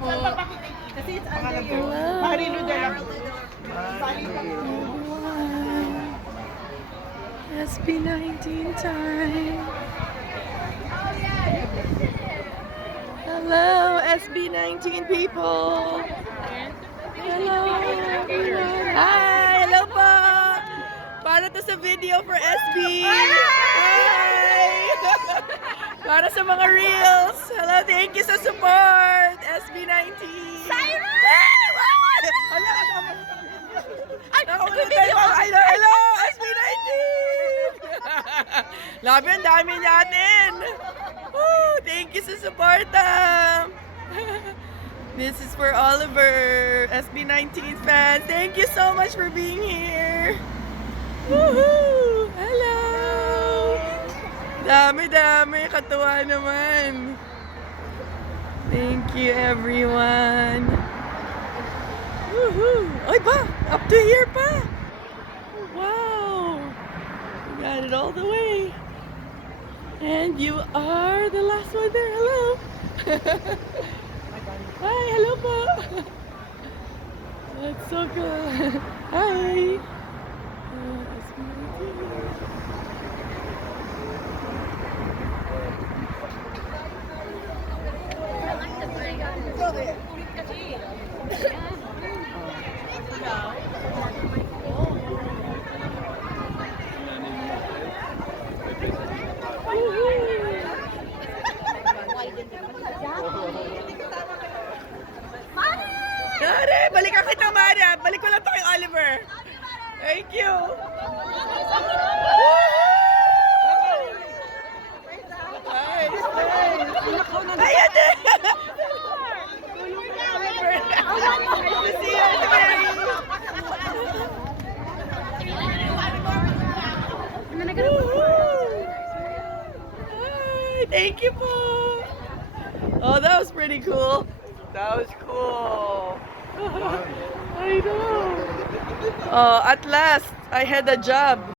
Kasi it's under you. Marilu de lang. SB19 time. Hello, SB19 people. Hello, everyone. Hi, hello po. Para to sa video for SB. Hi. Para sa mga reels. Hello, thank you sa support. SB19. Cyrus! Hey, what? Hello, hello, SB19. Love yun, dami natin. Woo, thank you sa support. This is for Oliver, SB19 fans. Thank you so much for being here. Woohoo! Hello! Dami, katuwa naman. Thank you, everyone. Woohoo! Ay ba? Up to here pa? Wow! You got it all the way. And you are the last one there. Hello! Hi! Hello po! That's so cool. Hi! Mare! Balikan kita, Mare! Balik ko lang to kay Oliver. Thank you! Nice! Ayan din! Nice to see you, Mary! Hi! Thank you po! Oh, that was pretty cool. That was cool. I know. Oh, at last, I had a job.